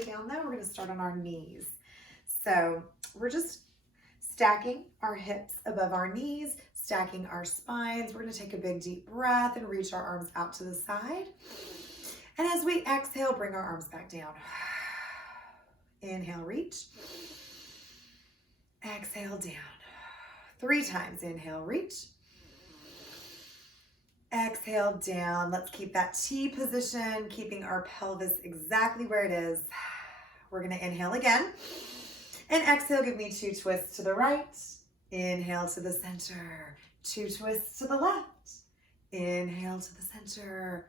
Down though, we're going to start on our knees. So we're just stacking our hips above our knees, stacking our spines. We're going to take a big deep breath and reach our arms out to the side. And as we exhale, bring our arms back down. Inhale, reach. Exhale, down. 3 times. Inhale, reach. Exhale, down. Let's keep that T position, keeping our pelvis exactly where it is. We're going to inhale again. And exhale, give me 2 twists to the right. Inhale to the center. 2 twists to the left. Inhale to the center.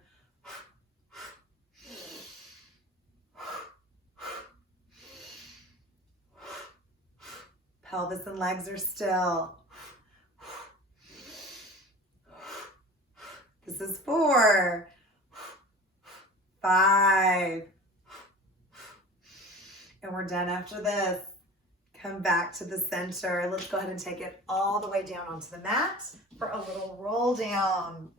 Pelvis and legs are still. This is 4, 5, and we're done after this. Come back to the center. Let's go ahead and take it all the way down onto the mat for a little roll down.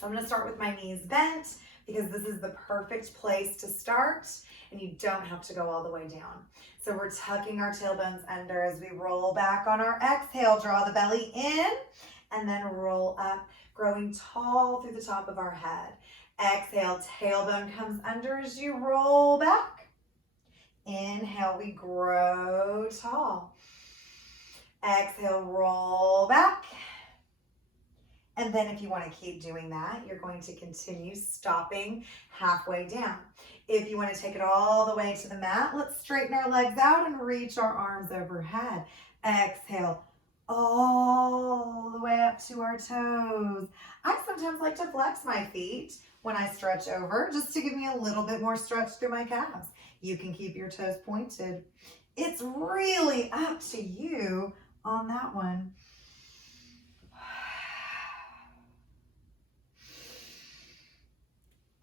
So I'm going to start with my knees bent because this is the perfect place to start and you don't have to go all the way down. So we're tucking our tailbones under as we roll back on our exhale. Draw the belly in and then roll up, growing tall through the top of our head. Exhale, tailbone comes under as you roll back. Inhale, we grow tall. Exhale, roll back. And then if you want to keep doing that, you're going to continue stopping halfway down. If you want to take it all the way to the mat, let's straighten our legs out and reach our arms overhead. Exhale, all the way up to our toes. I sometimes like to flex my feet when I stretch over, just to give me a little bit more stretch through my calves. You can keep your toes pointed. It's really up to you on that one.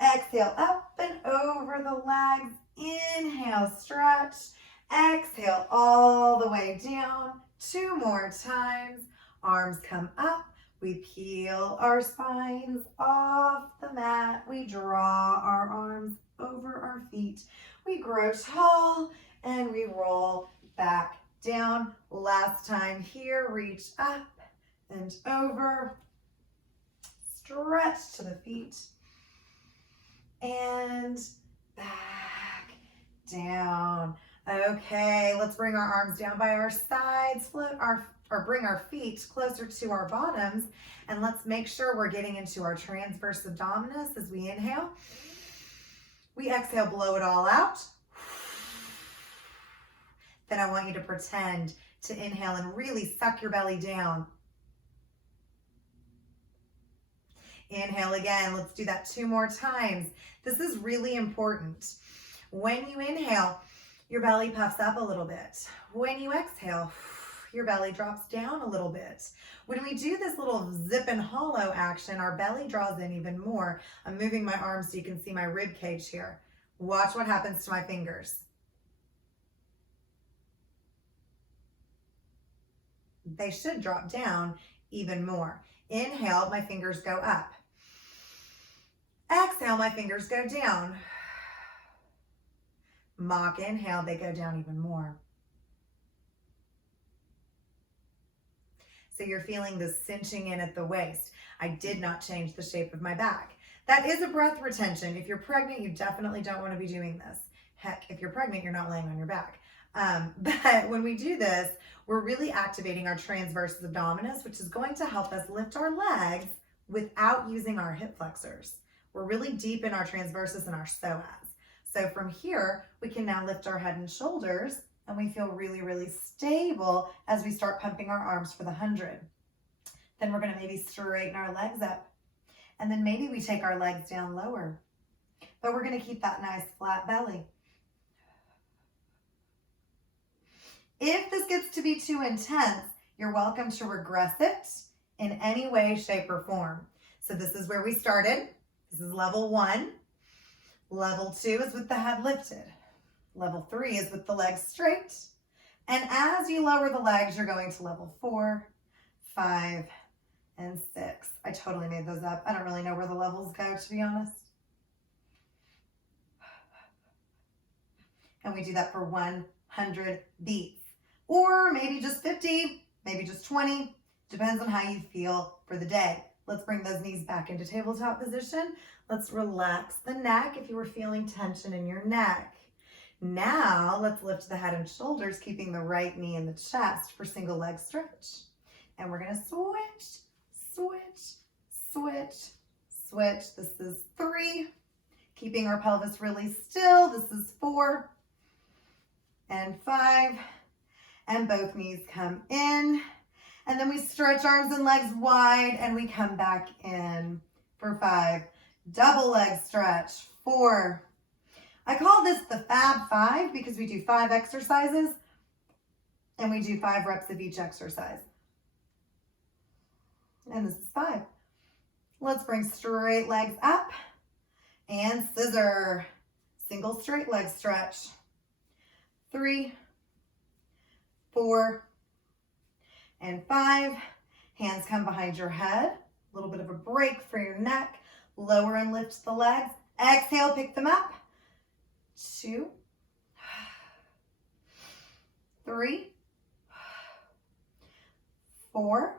Exhale, up and over the legs. Inhale, stretch. Exhale, all the way down. 2 more times. Arms come up. We peel our spines off the mat. We draw our arms over our feet. We grow tall and we roll back down. Last time here, reach up and over. Stretch to the feet. And back down. Okay, let's bring our arms down by our sides, bring our feet closer to our bottoms, and let's make sure we're getting into our transverse abdominis as we inhale. We exhale, blow it all out. Then I want you to pretend to inhale and really suck your belly down. Inhale again. Let's do that 2 more times. This is really important. When you inhale, your belly puffs up a little bit. When you exhale, your belly drops down a little bit. When we do this little zip and hollow action, our belly draws in even more. I'm moving my arms so you can see my rib cage here. Watch what happens to my fingers. They should drop down even more. Inhale, my fingers go up. Exhale, my fingers go down. Mock inhale, they go down even more. So you're feeling the cinching in at the waist. I did not change the shape of my back. That is a breath retention. If you're pregnant, you definitely don't want to be doing this. Heck, if you're pregnant, you're not laying on your back. But when we do this, we're really activating our transverse abdominis, which is going to help us lift our legs without using our hip flexors. We're really deep in our transversus and our psoas. So from here, we can now lift our head and shoulders, and we feel really, really stable as we start pumping our arms for the 100. Then we're going to maybe straighten our legs up, and then maybe we take our legs down lower. But we're going to keep that nice flat belly. If this gets to be too intense, you're welcome to regress it in any way, shape, or form. So this is where we started. This is level 1. Level 2 is with the head lifted. Level 3 is with the legs straight. And as you lower the legs, you're going to level 4, 5, and 6. I totally made those up. I don't really know where the levels go, to be honest. and we do that for 100 beats. Or maybe just 50, maybe just 20, depends on how you feel for the day. Let's bring those knees back into tabletop position. Let's relax the neck if you were feeling tension in your neck. Now let's lift the head and shoulders, keeping the right knee in the chest for single leg stretch. And we're gonna switch, switch, switch, switch. This is 3. Keeping our pelvis really still. This is 4 and 5. And both knees come in. And then we stretch arms and legs wide and we come back in for 5. Double leg stretch, 4. I call this the Fab 5 because we do 5 exercises and we do 5 reps of each exercise. And this is 5. Let's bring straight legs up and scissor. Single straight leg stretch. 3, 4, and 5. Hands come behind your head. A little bit of a break for your neck. Lower and lift the legs. Exhale, pick them up. 2, 3, 4,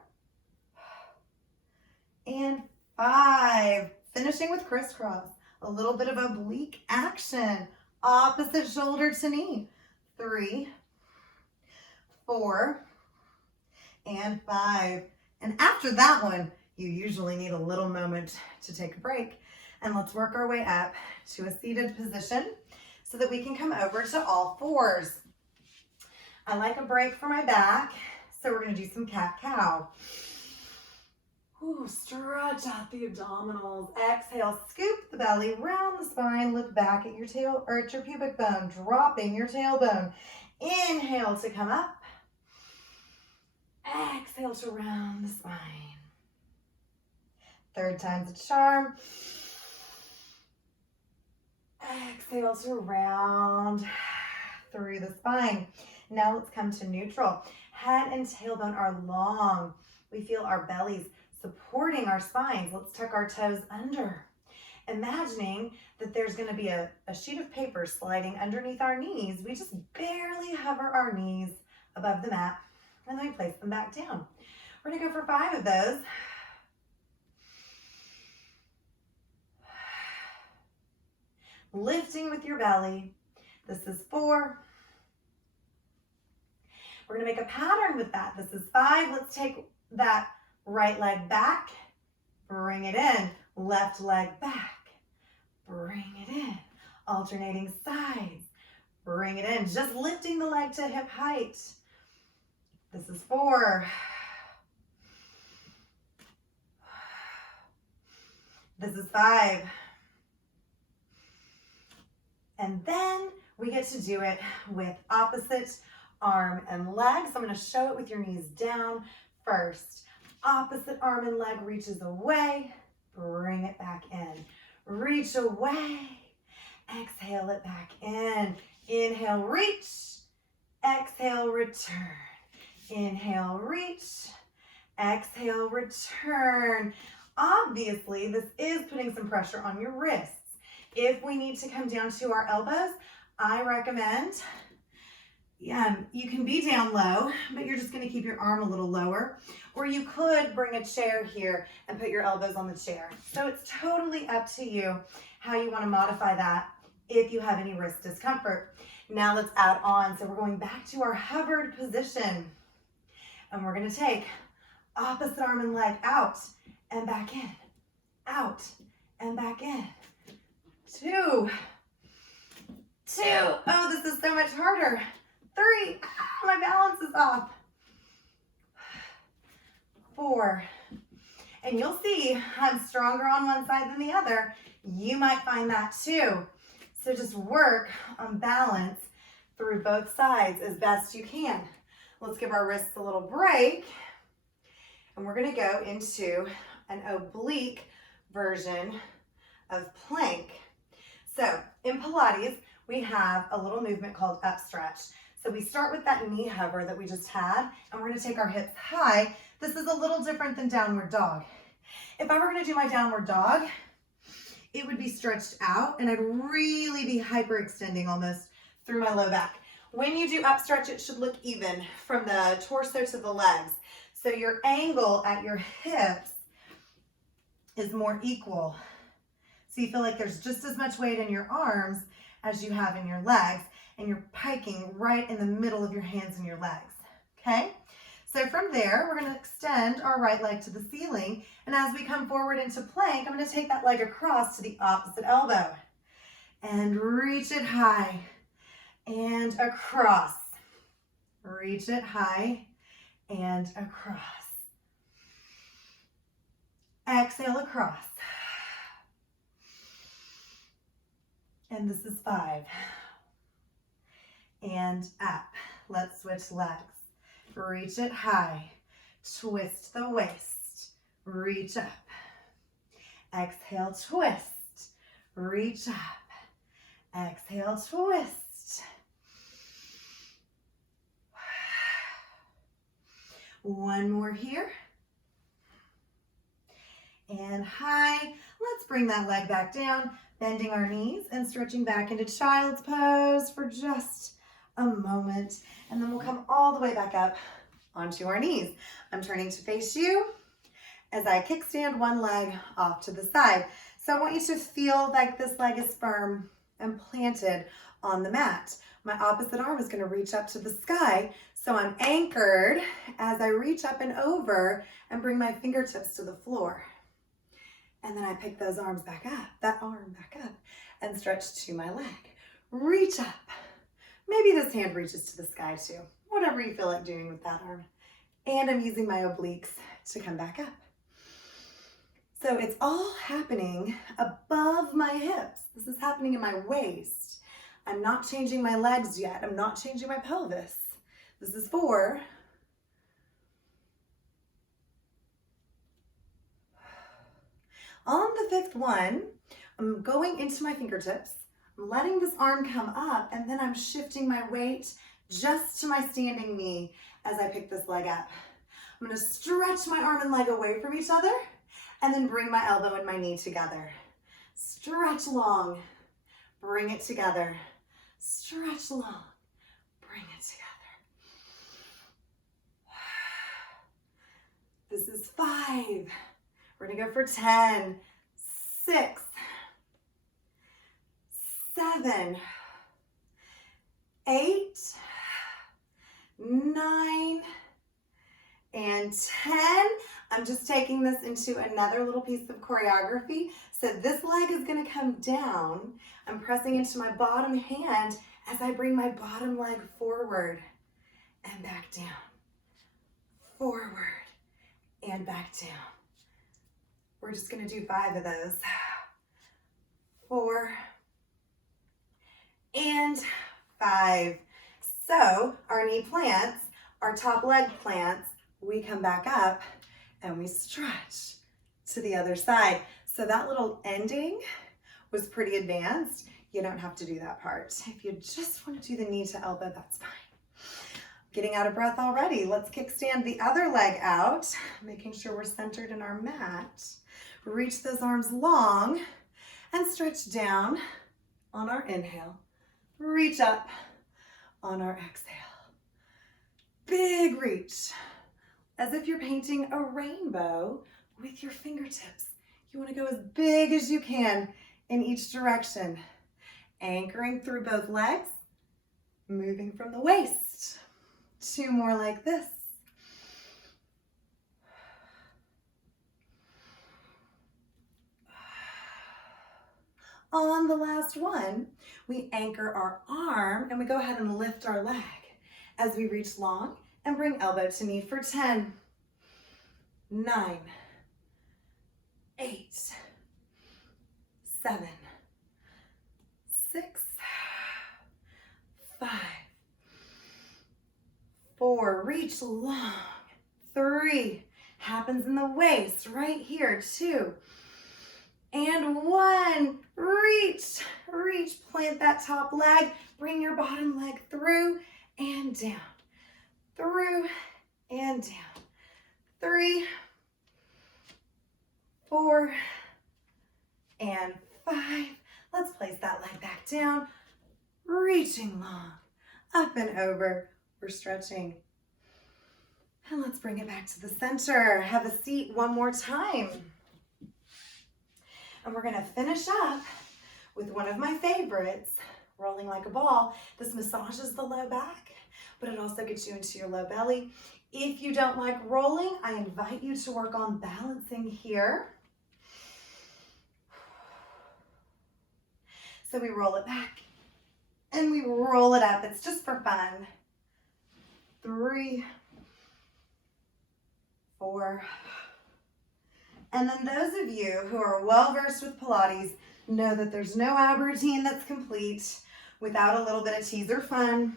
and 5. Finishing with crisscross. A little bit of oblique action. Opposite shoulder to knee. 3, 4, and 5. And after that one, you usually need a little moment to take a break. And let's work our way up to a seated position so that we can come over to all 4s. I like a break for my back, so we're gonna do some cat-cow. Ooh, stretch out the abdominals. Exhale, scoop the belly, round the spine, look back at your tail or at your pubic bone, dropping your tailbone. Inhale to come up. Exhale to round the spine. 3rd time's a charm. Exhale to round through the spine. Now let's come to neutral. Head and tailbone are long. We feel our bellies supporting our spines. Let's tuck our toes under. Imagining that there's going to be a sheet of paper sliding underneath our knees. We just barely hover our knees above the mat and then we place them back down. We're going to go for 5 of those. Lifting with your belly. This is 4. We're going to make a pattern with that. This is 5. Let's take that right leg back, bring it in. Left leg back, bring it in. Alternating sides, bring it in. Just lifting the leg to hip height. This is 4. This is 5. And then we get to do it with opposite arm and leg. So I'm going to show it with your knees down first. Opposite arm and leg reaches away. Bring it back in. Reach away. Exhale it back in. Inhale, reach. Exhale, return. Inhale, reach. Exhale, return. Obviously, this is putting some pressure on your wrists. If we need to come down to our elbows, I recommend you can be down low, but you're just going to keep your arm a little lower. Or you could bring a chair here and put your elbows on the chair. So it's totally up to you how you want to modify that if you have any wrist discomfort. Now let's add on. So we're going back to our hovered position. And we're going to take opposite arm and leg out and back in. Out and back in. 2. 2. Oh, this is so much harder. 3. My balance is off. 4. And you'll see I'm stronger on one side than the other. You might find that too. So just work on balance through both sides as best you can. Let's give our wrists a little break. And we're going to go into an oblique version of plank. So in Pilates, we have a little movement called up stretch. So we start with that knee hover that we just had, and we're going to take our hips high. This is a little different than downward dog. If I were going to do my downward dog, it would be stretched out, and I'd really be hyperextending almost through my low back. When you do up stretch, it should look even from the torso to the legs. So your angle at your hips is more equal. So you feel like there's just as much weight in your arms as you have in your legs, and you're piking right in the middle of your hands and your legs, okay? So from there, we're gonna extend our right leg to the ceiling, and as we come forward into plank, I'm gonna take that leg across to the opposite elbow and reach it high and across. Reach it high and across. Exhale across. And this is 5. And up. Let's switch legs. Reach it high. Twist the waist. Reach up. Exhale, twist. Reach up. Exhale, twist. One more here. And high. Let's bring that leg back down, bending our knees and stretching back into child's pose for just a moment. And then we'll come all the way back up onto our knees. I'm turning to face you as I kickstand one leg off to the side. So I want you to feel like this leg is firm and planted on the mat. My opposite arm is going to reach up to the sky. So I'm anchored as I reach up and over and bring my fingertips to the floor. And then I pick those arms back up, that arm back up, and stretch to my leg. Reach up. Maybe this hand reaches to the sky too. Whatever you feel like doing with that arm. And I'm using my obliques to come back up. So it's all happening above my hips. This is happening in my waist. I'm not changing my legs yet. I'm not changing my pelvis. This is for on the 5th one, I'm going into my fingertips. I'm letting this arm come up, and then I'm shifting my weight just to my standing knee as I pick this leg up. I'm gonna stretch my arm and leg away from each other, and then bring my elbow and my knee together. Stretch long, bring it together. Stretch long, bring it together. This is 5. We're gonna go for 10, 6, 7, 8, 9, and 10. I'm just taking this into another little piece of choreography. So this leg is gonna come down. I'm pressing into my bottom hand as I bring my bottom leg forward and back down. Forward and back down. We're just gonna do 5 of those. 4 and 5. So our knee plants, our top leg plants, we come back up and we stretch to the other side. So that little ending was pretty advanced. You don't have to do that part. If you just want to do the knee to elbow, that's fine. Getting out of breath already. Let's kickstand the other leg out, making sure we're centered in our mat. Reach those arms long and stretch down on our inhale. Reach up on our exhale. Big reach, as if you're painting a rainbow with your fingertips. You want to go as big as you can in each direction. Anchoring through both legs, moving from the waist. 2 more like this. On the last one, we anchor our arm and we go ahead and lift our leg as we reach long and bring elbow to knee for 10, 9, 8, 7, 6, 5, 4, reach long, 3, happens in the waist right here, 2, and 1, reach, plant that top leg, bring your bottom leg through and down, through and down, 3, 4, and 5. Let's place that leg back down, reaching long, up and over. We're stretching. And let's bring it back to the center. Have a seat one more time. And we're gonna finish up with one of my favorites, rolling like a ball. This massages the low back, but it also gets you into your low belly. If you don't like rolling, I invite you to work on balancing here. So we roll it back and we roll it up. It's just for fun. 3, 4. And then those of you who are well-versed with Pilates know that there's no ab routine that's complete without a little bit of teaser fun.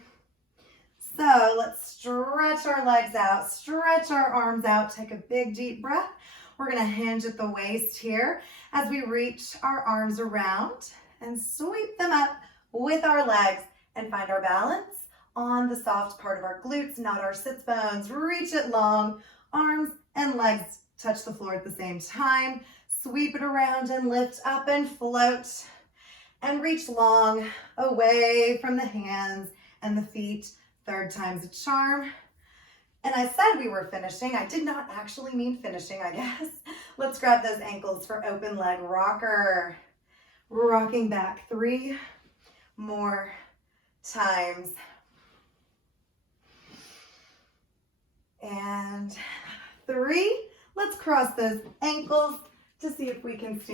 So let's stretch our legs out, stretch our arms out, take a big deep breath. We're gonna hinge at the waist here as we reach our arms around and sweep them up with our legs and find our balance on the soft part of our glutes, not our sits bones. Reach it long, arms and legs touch the floor at the same time. Sweep it around and lift up and float and reach long away from the hands and the feet. 3rd time's a charm. And I said we were finishing. I did not actually mean finishing, I guess. Let's grab those ankles for open leg rocker. Rocking back 3 more times. And 3. Let's cross those ankles to see if we can stand